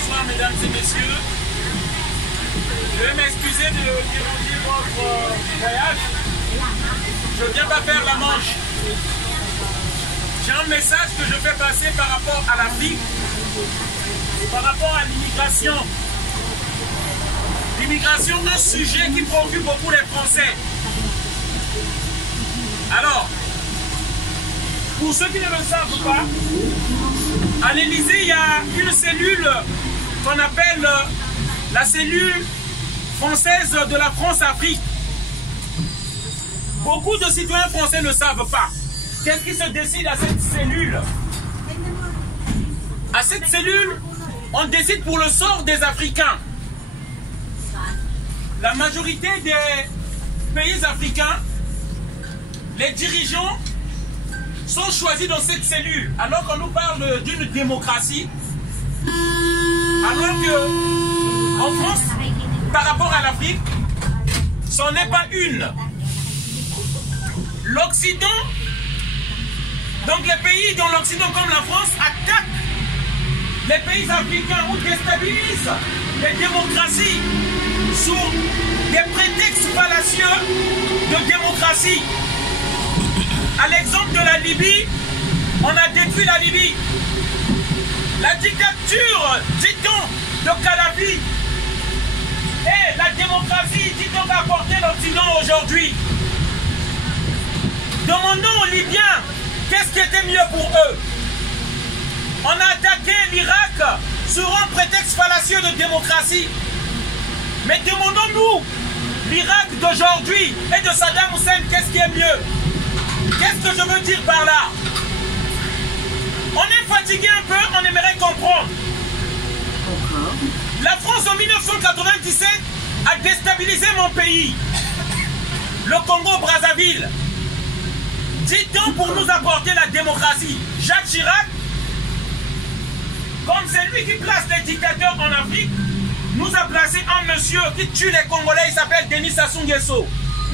Bonsoir mesdames et messieurs. Je vais m'excuser de déranger votre voyage. Je ne viens pas faire la manche. J'ai un message que je fais passer par rapport à l'Afrique, par rapport à l'immigration. L'immigration, un sujet qui préoccupe beaucoup les Français. Alors, pour ceux qui ne le savent pas, à l'Élysée, il y a une cellule qu'on appelle la cellule française de la France-Afrique. Beaucoup de citoyens français ne savent pas. Qu'est-ce qui se décide à cette cellule? À cette cellule, on décide pour le sort des Africains. La majorité des pays africains, les dirigeants sont choisis dans cette cellule. Alors qu'on nous parle d'une démocratie, alors que en France, par rapport à l'Afrique, ce n'est pas une. L'Occident, donc les pays dans l'Occident comme la France, attaquent les pays africains ou déstabilisent les démocraties sous des prétextes fallacieux de démocratie. À l'exemple de la Libye, on a détruit la Libye. La dictature, dit-on, de Kadhafi et la démocratie, dit-on, qu'a apporté l'Occident aujourd'hui. Demandons aux Libyens qu'est-ce qui était mieux pour eux. On a attaqué l'Irak sur un prétexte fallacieux de démocratie. Mais demandons-nous, l'Irak d'aujourd'hui et de Saddam Hussein, qu'est-ce qui est mieux? Qu'est-ce que je veux dire par là? On est fatigué un peu, on aimerait comprendre. La France en 1997 a déstabilisé mon pays, le Congo-Brazzaville. Dit-on pour nous apporter la démocratie. Jacques Chirac, comme c'est lui qui place les dictateurs en Afrique, nous a placé un monsieur qui tue les Congolais, il s'appelle Denis Sassou Nguesso,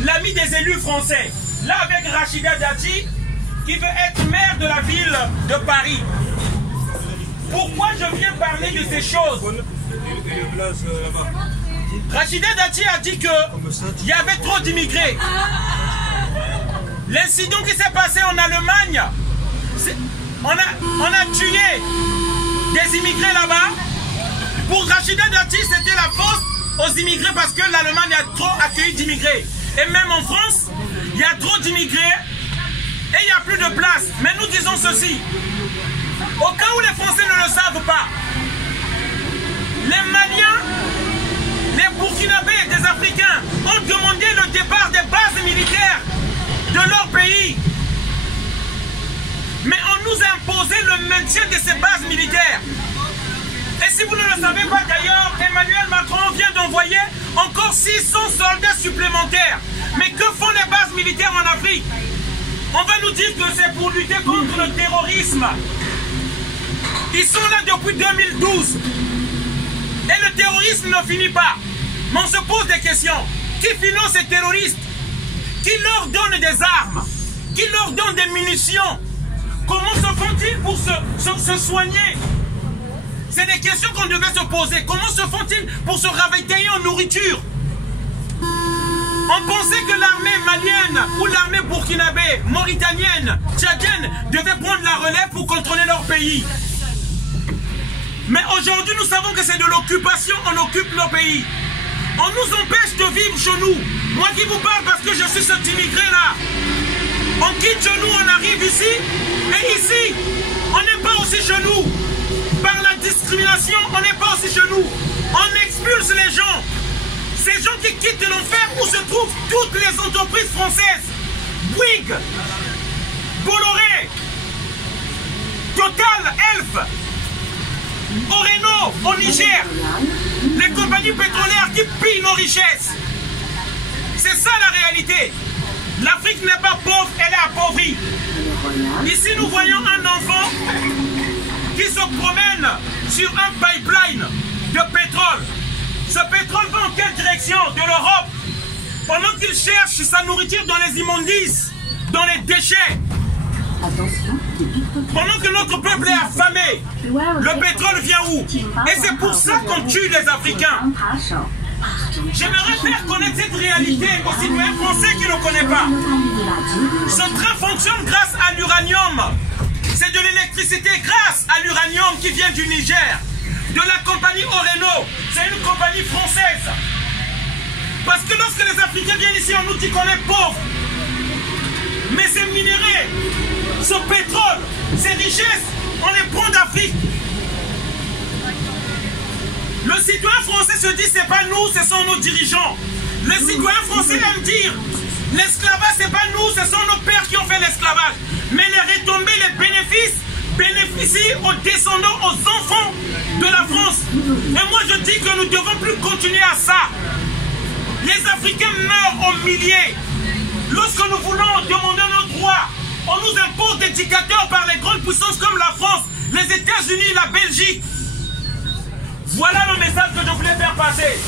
l'ami des élus français. Là avec Rachida Dati, qui veut être maire de la ville de Paris. Pourquoi je viens parler de ces choses? Rachida Dati a dit qu'il y avait trop d'immigrés. L'incident qui s'est passé en Allemagne, on a tué des immigrés là-bas. Pour Rachida Dati, c'était la faute aux immigrés parce que l'Allemagne a trop accueilli d'immigrés. Et même en France, il y a trop d'immigrés et il n'y a plus de place. Mais nous disons ceci, au cas où les Français ne le savent pas, les Maliens, les Burkinabés et des Africains ont demandé le départ des bases militaires de leur pays. Mais on nous a imposé le maintien de ces bases militaires. Et si vous ne le savez pas d'ailleurs, Emmanuel Macron vient d'envoyer encore 600 soldats supplémentaires. Mais que font les bases militaires en Afrique? On va nous dire que c'est pour lutter contre le terrorisme. Ils sont là depuis 2012. Et le terrorisme ne finit pas. Mais on se pose des questions. Qui finance ces terroristes? Qui leur donne des armes? Qui leur donne des munitions? Comment se font-ils pour se soigner? C'est des questions qu'on devait se poser. Comment se font-ils pour se ravitailler en nourriture? On pensait que l'armée malienne ou l'armée burkinabé, mauritanienne, tchadienne devait prendre la relève pour contrôler leur pays. Mais aujourd'hui, nous savons que c'est de l'occupation, on occupe nos pays. On nous empêche de vivre chez nous. Moi qui vous parle parce que je suis cet immigré-là. On quitte chez nous, on arrive ici. Et ici, on n'est pas aussi chez nous. Par la discrimination, on n'est pas aussi chez nous. On expulse les gens. Ces gens qui quittent l'enfer où se trouvent toutes les entreprises françaises. Bouygues, Bolloré, Total, Elf, Oreno au Niger. Les compagnies pétrolières qui pillent nos richesses. C'est ça la réalité. L'Afrique n'est pas pauvre, elle est appauvrie. Ici, nous voyons un enfant qui se promène sur un pipeline de pétrole. Ce pétrole va en quelle direction? De l'Europe. Pendant qu'il cherche sa nourriture dans les immondices, dans les déchets. Attention, des pickpockets. Pendant que notre peuple est affamé, le pétrole vient où? Et c'est pour ça qu'on tue les Africains. J'aimerais faire connaître cette réalité aux citoyens français qui ne le connaissent pas. Ce train fonctionne grâce à l'uranium. C'est de l'électricité grâce à l'uranium qui vient du Niger. De la compagnie Oreno. C'est une compagnie française. Parce que lorsque les Africains viennent ici, on nous dit qu'on est pauvres. Mais ces minéraux, ce pétrole, ces richesses, on les prend d'Afrique. Le citoyen français se dit, c'est pas nous, ce sont nos dirigeants. Les citoyens français aiment dire, l'esclavage, c'est pas nous, ce sont nos pères qui ont fait l'esclavage. Mais les retombées, les bénéfices, bénéficient aux descendants, aux enfants de la France. Et moi, je dis que nous ne devons plus continuer à ça. Les Africains meurent en milliers. Lorsque nous voulons demander nos droits, on nous impose des dictateurs par les grandes puissances comme la France, les États-Unis, la Belgique. Voilà le message que je voulais faire passer.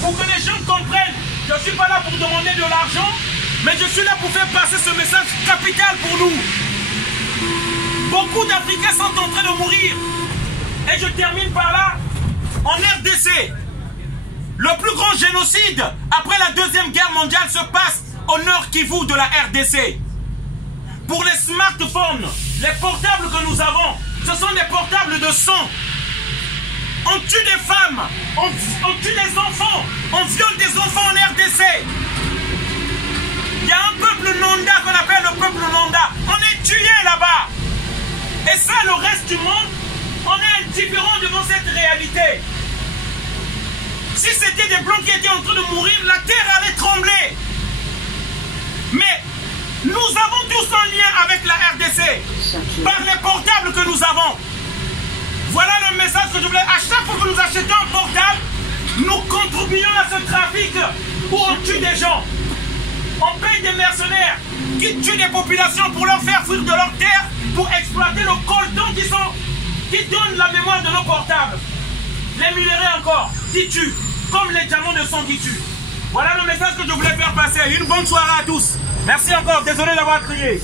Pour que les gens comprennent, je ne suis pas là pour demander de l'argent, mais je suis là pour faire passer ce message capital pour nous. Beaucoup d'Africains sont en train de mourir. Et je termine par là. En RDC, le plus grand génocide après la Deuxième Guerre mondiale se passe au Nord Kivu de la RDC. Pour les smartphones, les portables que nous avons, ce sont des portables de sang. On tue des femmes, on tue des enfants, on viole des enfants en RDC. Il y a un peuple Nonda qu'on appelle le peuple Nonda. On est tué là-bas. Et ça, le reste du monde, on est indifférent devant cette réalité. Si c'était des blancs qui étaient en train de mourir, la terre allait trembler. Mais nous avons tous un lien avec la RDC par les portables que nous avons. Voilà le message que je voulais. À chaque fois que nous achetons un portable, nous contribuons à ce trafic où on tue des gens. On paye des mercenaires qui tuent des populations pour leur faire fuir de leur terre, pour exploiter le coltan qui donne la mémoire de nos portables. Les minerais encore, qui tuent, comme les diamants de sang qui tuent. Voilà le message que je voulais faire passer. Une bonne soirée à tous. Merci encore, désolé d'avoir crié.